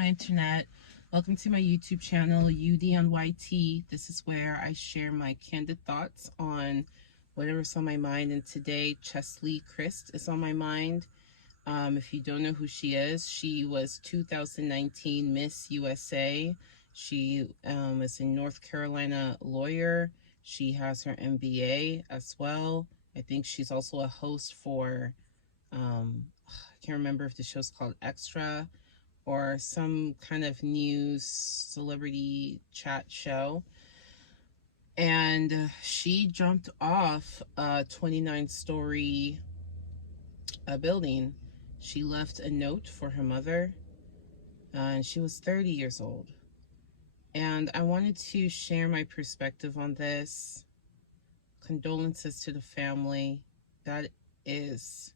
Hi Internet. Welcome to my YouTube channel, UDNYT. This is where I share my candid thoughts on whatever's on my mind. And today, Cheslie Kryst is on my mind. If you don't know who she was 2019 Miss USA. She is a North Carolina lawyer. She has her MBA as well. I think she's also a host for, I can't remember if the show's called Extra or some kind of news celebrity chat show. And she jumped off a 29-story building. She left a note for her mother, and she was 30 years old. And I wanted to share my perspective on this. Condolences to the family. That is,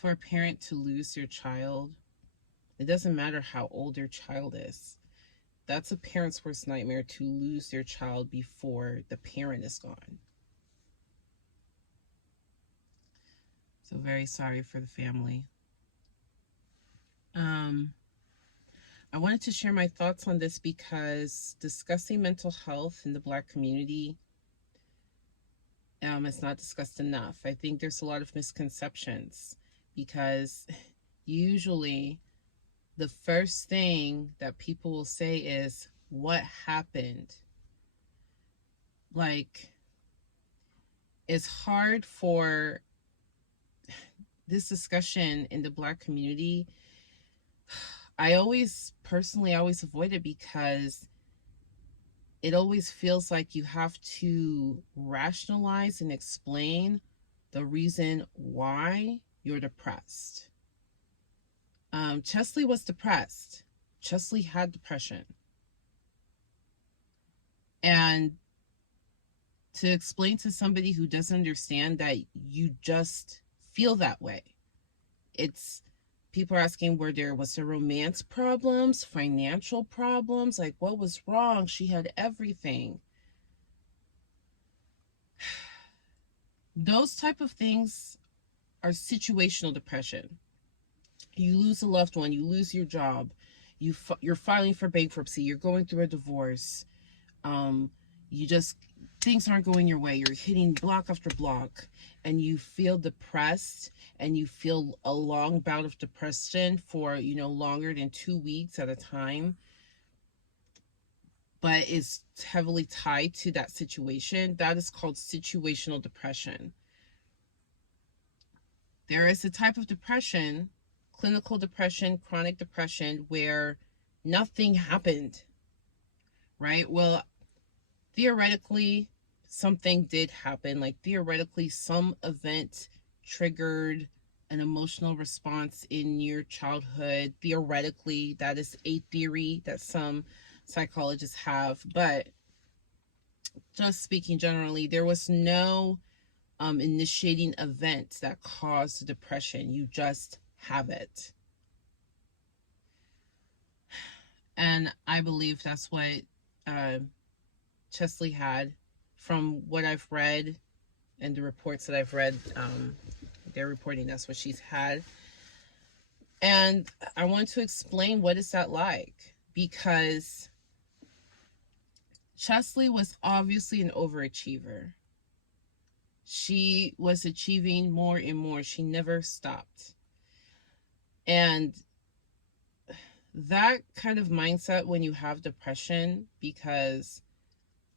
for a parent to lose their child, it doesn't matter how old their child is. That's a parent's worst nightmare, to lose their child before the parent is gone. So very sorry for the family. I wanted to share my thoughts on this because discussing mental health in the Black community is not discussed enough. I think there's a lot of misconceptions because usually the first thing that people will say is, what happened? Like, it's hard for this discussion in the Black community. I personally always avoid it because it always feels like you have to rationalize and explain the reason why you're depressed. Cheslie was depressed. Cheslie had depression. And to explain to somebody who doesn't understand that you just feel that way, people are asking, was there romance problems, financial problems? Like, what was wrong? She had everything. Those type of things are situational depression. You lose a loved one, you lose your job, you're filing for bankruptcy, you're going through a divorce, things aren't going your way, you're hitting block after block, and you feel depressed, and you feel a long bout of depression for longer than 2 weeks at a time, but is heavily tied to that situation. That is called situational depression. There is a type of depression, clinical depression, chronic depression, where nothing happened, right? Well, theoretically, something did happen. Like, theoretically, some event triggered an emotional response in your childhood. Theoretically, that is a theory that some psychologists have. But just speaking generally, there was no initiating event that caused depression. You just have it. And I believe that's what Cheslie had. From what I've read and the reports that I've read, they're reporting that's what she's had. And I want to explain, what is that like? Because Cheslie was obviously an overachiever. She was achieving more and more. She never stopped. And that kind of mindset when you have depression, because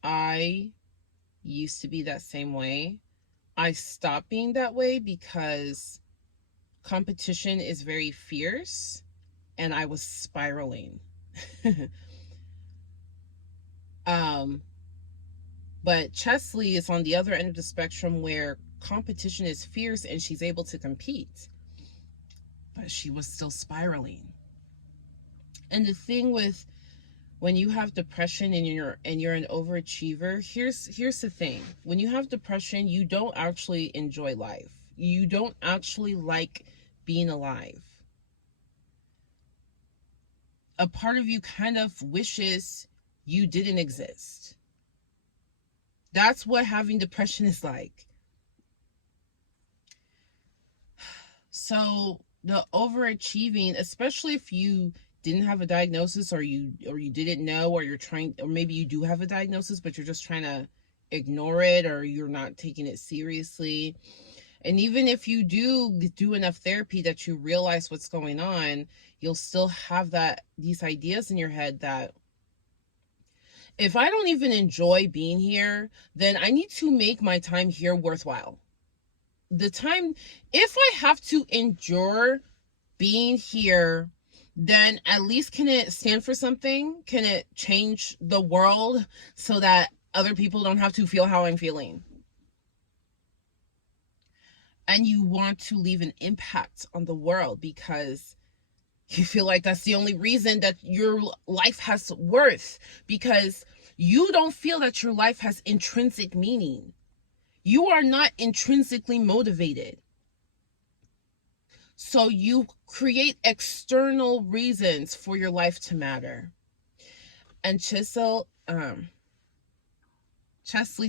I used to be that same way. I stopped being that way because competition is very fierce and I was spiraling. But Cheslie is on the other end of the spectrum where competition is fierce and she's able to compete, but she was still spiraling. And the thing with when you have depression and you're an overachiever, here's the thing. When you have depression, you don't actually enjoy life. You don't actually like being alive. A part of you kind of wishes you didn't exist. That's what having depression is like. So the overachieving, especially if you didn't have a diagnosis, or you didn't know, or you're trying, or maybe you do have a diagnosis but you're just trying to ignore it, or you're not taking it seriously. And even if you do enough therapy that you realize what's going on, you'll still have these ideas in your head that if I don't even enjoy being here, then I need to make my time here worthwhile. The time, if I have to endure being here, then at least can it stand for something? Can it change the world so that other people don't have to feel how I'm feeling? And you want to leave an impact on the world because you feel like that's the only reason that your life has worth, because you don't feel that your life has intrinsic meaning. You are not intrinsically motivated. So you create external reasons for your life to matter. And Cheslie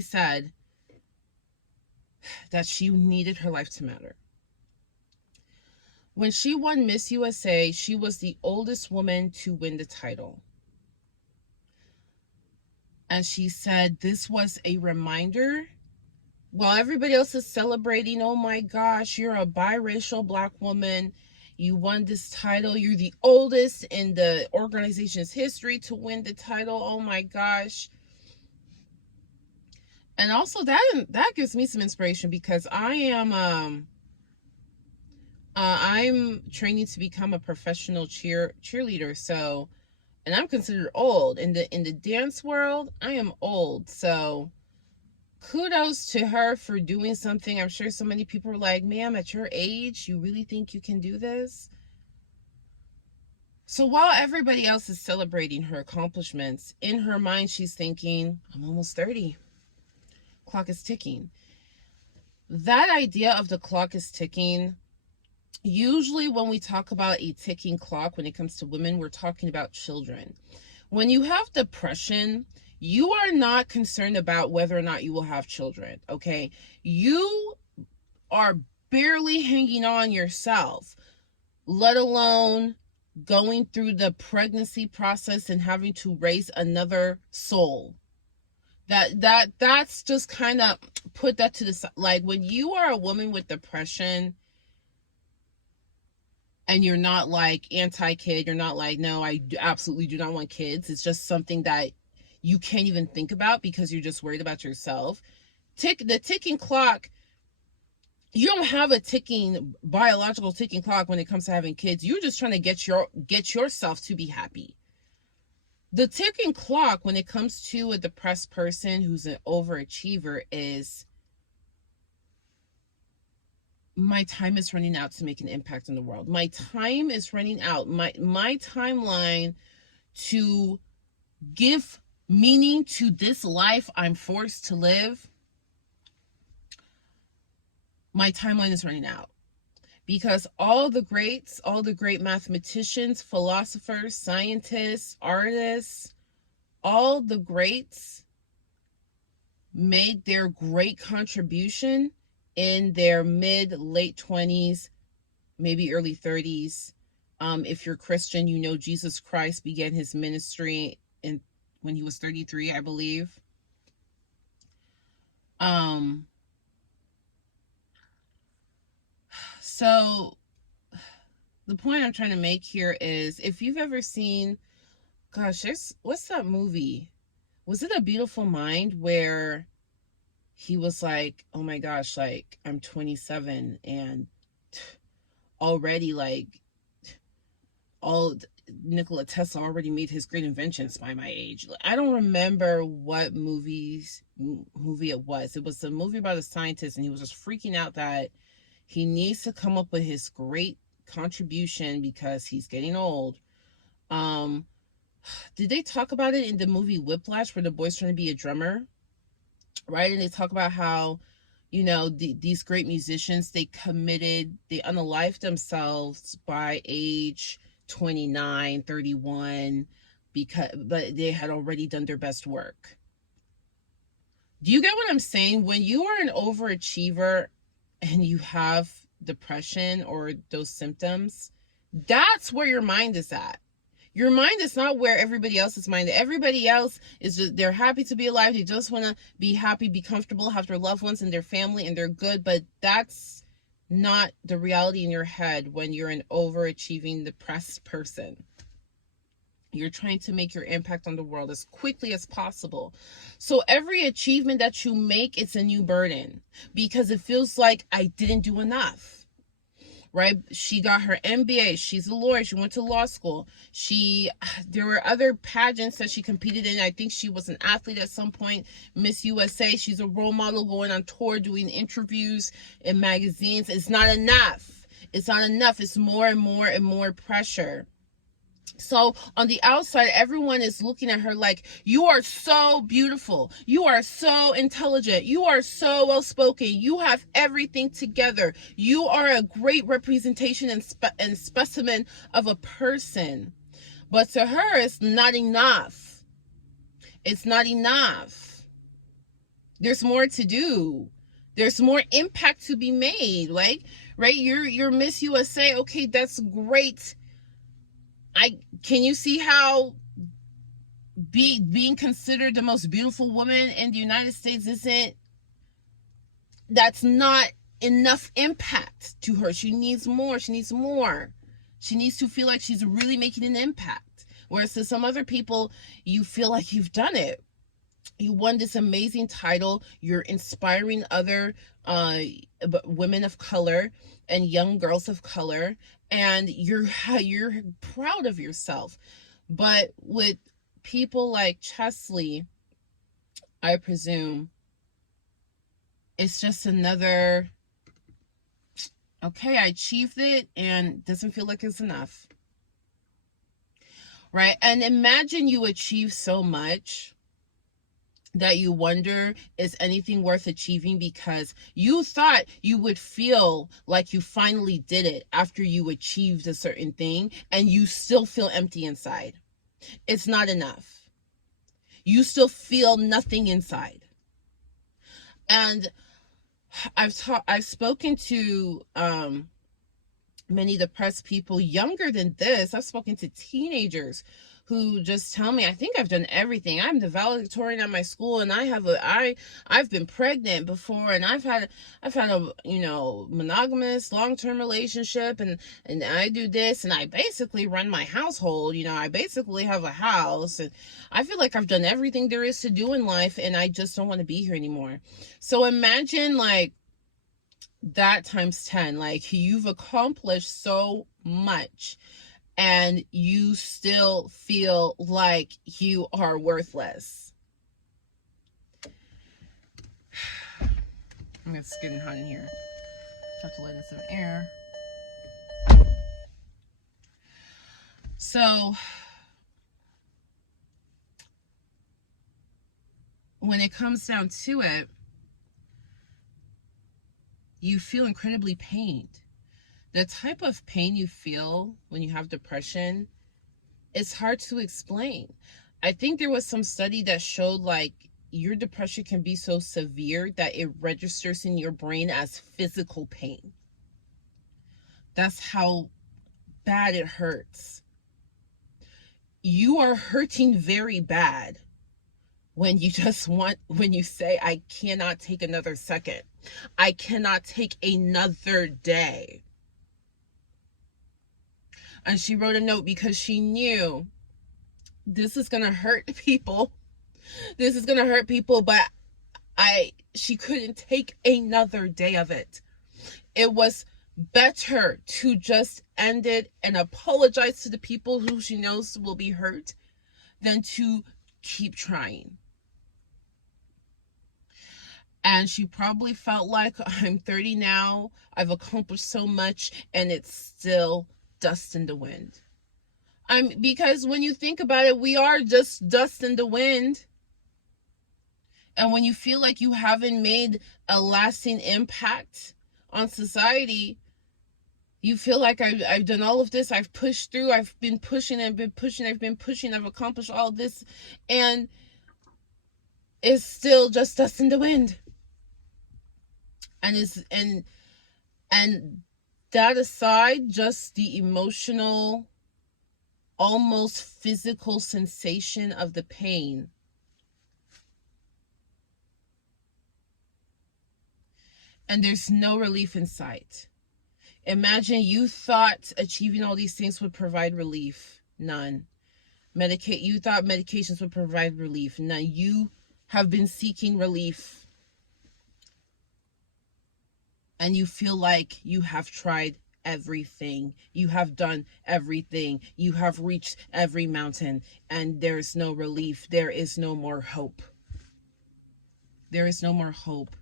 said that she needed her life to matter. When she won Miss USA, she was the oldest woman to win the title. And she said this was a reminder. While everybody else is celebrating, oh my gosh, you're a biracial Black woman, you won this title, you're the oldest in the organization's history to win the title, oh my gosh. And also that gives me some inspiration, because I'm training to become a professional cheerleader. So, and I'm considered old in the dance world. I am old. So kudos to her for doing something. I'm sure so many people are like, ma'am, at your age, you really think you can do this? So while everybody else is celebrating her accomplishments, in her mind, she's thinking, I'm almost 30. Clock is ticking. That idea of the clock is ticking, usually when we talk about a ticking clock, when it comes to women, we're talking about children. When you have depression, you are not concerned about whether or not you will have children, okay? You are barely hanging on yourself, let alone going through the pregnancy process and having to raise another soul. That's just kind of put that to the side. Like, when you are a woman with depression and you're not like anti-kid, you're not like, no, I absolutely do not want kids, it's just something that you can't even think about because you're just worried about yourself. The ticking clock, you don't have a biological ticking clock when it comes to having kids. You're just trying to get yourself to be happy. The ticking clock when it comes to a depressed person who's an overachiever is, my time is running out to make an impact in the world. My time is running out. My timeline to give meaning to this life I'm forced to live, my timeline is running out. Because all the great mathematicians, philosophers, scientists, artists, all the greats made their great contribution in their late 20s, maybe early 30s. If you're Christian, you know Jesus Christ began his ministry when he was 33, I believe. So the point I'm trying to make here is, if you've ever seen, gosh, what's that movie? Was it A Beautiful Mind, where he was like, oh my gosh, like, I'm 27 and already, like, Nikola Tesla already made his great inventions by my age. I don't remember what movie it was. It was a movie about a scientist, and he was just freaking out that he needs to come up with his great contribution because he's getting old. Did they talk about it in the movie Whiplash, where the boy's trying to be a drummer? Right? And they talk about how, these great musicians, they unalived themselves by age 29, 31, but they had already done their best work. Do you get what I'm saying? When you are an overachiever and you have depression or those symptoms, that's where your mind is at. Your mind is not where everybody else's mind is. Everybody else is just, they're happy to be alive. They just want to be happy, be comfortable, have their loved ones and their family, and they're good. But that's not the reality in your head when you're an overachieving, depressed person. You're trying to make your impact on the world as quickly as possible. So every achievement that you make, it's a new burden because it feels like I didn't do enough. Right? She got her MBA. She's a lawyer. She went to law school. There were other pageants that she competed in. I think she was an athlete at some point. Miss USA. She's a role model going on tour, doing interviews in magazines. It's not enough. It's not enough. It's more and more and more pressure. So on the outside, everyone is looking at her like, you are so beautiful. You are so intelligent. You are so well-spoken. You have everything together. You are a great representation and specimen of a person. But to her, it's not enough. It's not enough. There's more to do. There's more impact to be made. Like, right? You're Miss USA. Okay, that's great. Can you see how being considered the most beautiful woman in the United States that's not enough impact to her. She needs more. She needs more. She needs to feel like she's really making an impact. Whereas to some other people, you feel like you've done it. You won this amazing title. You're inspiring other women of color and young girls of color, and you're proud of yourself. But with people like Cheslie, I presume, it's just another, okay, I achieved it and doesn't feel like it's enough. Right? And imagine you achieve so much that you wonder, is anything worth achieving, because you thought you would feel like you finally did it after you achieved a certain thing, and you still feel empty inside. It's not enough. You still feel nothing inside. And I've spoken to many depressed people younger than this. I've spoken to teenagers who just tell me, I think I've done everything. I'm the valedictorian at my school, and I've been pregnant before, and I've had a monogamous long-term relationship, and I do this, and I basically run my household. I basically have a house, and I feel like I've done everything there is to do in life, and I just don't want to be here anymore. So imagine like that times 10. Like, you've accomplished so much and you still feel like you are worthless. It's getting hot in here. Have to let in some air. So when it comes down to it, you feel incredibly pained. The type of pain you feel when you have depression, it's hard to explain. I think there was some study that showed like your depression can be so severe that it registers in your brain as physical pain. That's how bad it hurts. You are hurting very bad when you say, I cannot take another second. I cannot take another day. And she wrote a note because she knew this is going to hurt people. This is going to hurt people, but she couldn't take another day of it. It was better to just end it and apologize to the people who she knows will be hurt than to keep trying. And she probably felt like, I'm 30 now, I've accomplished so much, and it's still dust in the wind. Because when you think about it, we are just dust in the wind. And when you feel like you haven't made a lasting impact on society, you feel like I've done all of this, I've pushed through, I've been pushing, I've accomplished all this, and it's still just dust in the wind. And that aside, just the emotional, almost physical sensation of the pain. And there's no relief in sight. Imagine you thought achieving all these things would provide relief. None. You thought medications would provide relief. None. You have been seeking relief. And you feel like you have tried everything. You have done everything. You have reached every mountain. And there is no relief. There is no more hope. There is no more hope.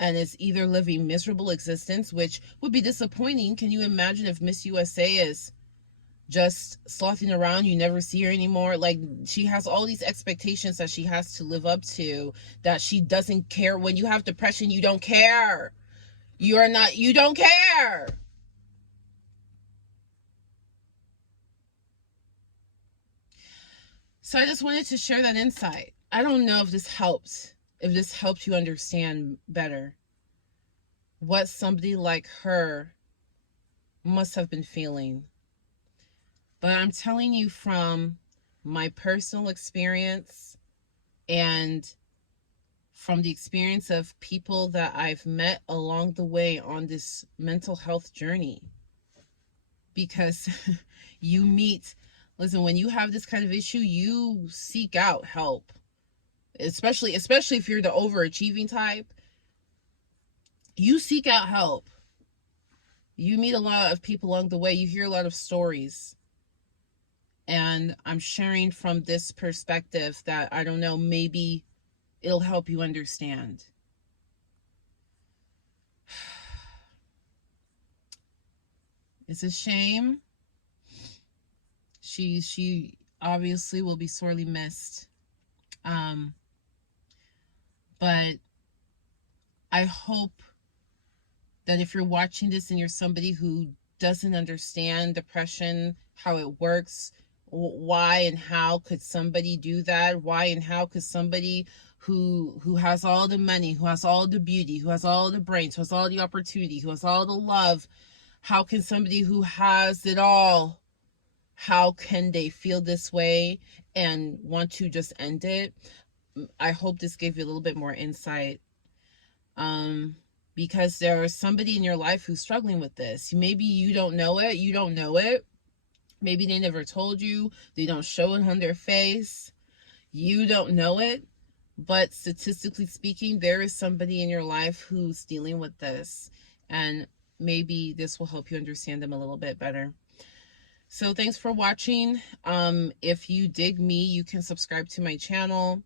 And it's either living miserable existence, which would be disappointing. Can you imagine if Miss USA is just slothing around, you never see her anymore? Like, she has all these expectations that she has to live up to, that she doesn't care. When you have depression, you don't care. You don't care. So I just wanted to share that insight. I don't know if this helped you understand better what somebody like her must have been feeling. But I'm telling you from my personal experience and from the experience of people that I've met along the way on this mental health journey. Because listen, when you have this kind of issue, you seek out help. Especially if you're the overachieving type, you seek out help. You meet a lot of people along the way. You hear a lot of stories. And I'm sharing from this perspective that, I don't know, maybe it'll help you understand. It's a shame. She obviously will be sorely missed. But I hope that if you're watching this and you're somebody who doesn't understand depression, how it works, why and how could somebody do that? Why and how could somebody who has all the money, who has all the beauty, who has all the brains, who has all the opportunity, who has all the love, how can somebody who has it all, how can they feel this way and want to just end it? I hope this gave you a little bit more insight. Because there's somebody in your life who's struggling with this. Maybe you don't know it. Maybe they never told you. They don't show it on their face. You don't know it. But statistically speaking, there is somebody in your life who's dealing with this. And maybe this will help you understand them a little bit better. So thanks for watching. If you dig me, you can subscribe to my channel.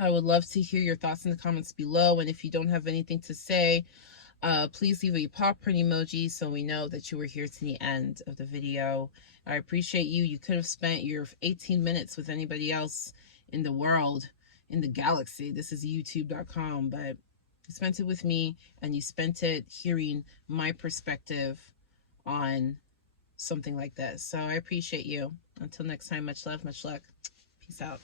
I would love to hear your thoughts in the comments below. And if you don't have anything to say, please leave a paw print emoji so we know that you were here to the end of the video. I appreciate you. You could have spent your 18 minutes with anybody else in the world, in the galaxy. This is youtube.com, but you spent it with me, and you spent it hearing my perspective on something like this. So I appreciate you. Until next time, much love, much luck. Peace out.